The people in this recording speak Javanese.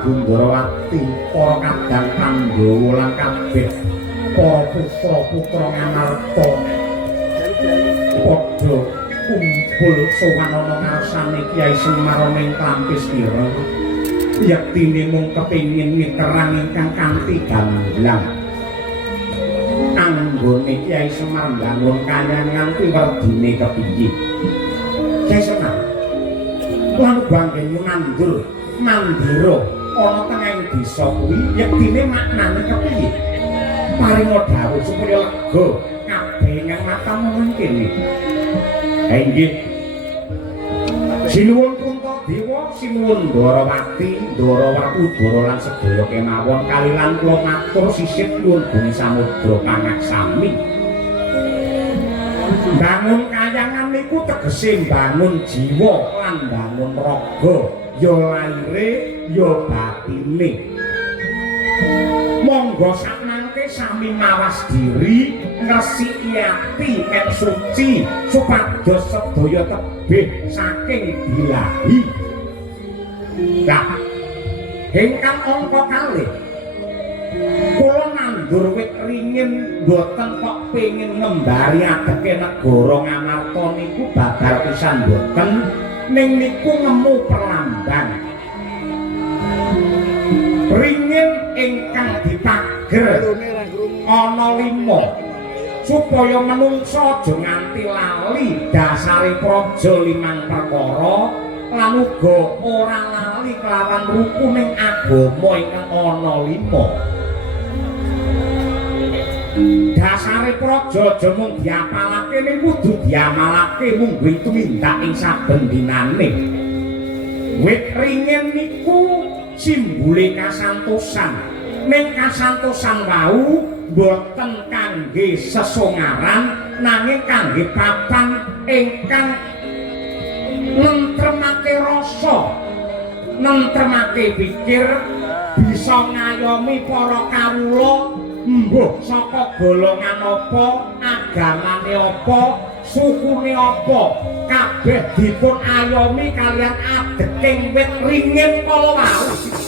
Prabu Ndarawati para kadang Pandhawa lan kabeh para putra-putra Ngamarta padha kumpul sowan ana ngarsane Kyai Semar ning Klampistira yektine mung kepengin miterang ingkang kanthi gamblang anggone Kyai Semar mbangun kanyan nganti werdine kepiye Kyai Semar lan banggen nandur mandira ana tengahing desa kuwi yektine maknane kepiye paringa dawuh supaya lega kabeh ingkang matamu mengkene inggih sinuwun Kuntadewa sinuwun Ndarawati Udara lan sedaya kemawon kalilan kula matur sisih nuwun bumi samudra pangaksami bangun kayangan niku tegese bangun jiwa lan bangun raga ya laire ya batine monggo sakmangke sami mawas diri ngresiki ati nek suci supados sedaya tebih saking bilahi dah ingkang angka kalih kula nandur wit ringin mboten kok pengin ngembari adeke negara Ngamarta niku babar pisan mboten ning niku nemu perlambang ringin ingkang dipager ana 5 supaya menungsa aja nganti lali dasare praja 5 perkara lan uga ora lali kelawan rukuning agama ingkang ana 5 dasare praja aja mung diapalake ning kudu diamalake mung tumindak ing saben dinane wit ringin niku simbole kasantosan ning kasantosan wau boten kangge sesongaran nanging kangge papan ingkang nentremake rasa nentremake pikir bisa ngayomi para kawula mbuh saka golongan apa agamane apa sukune apa kabeh dipun ayomi kalian adeking wit ringin kala wau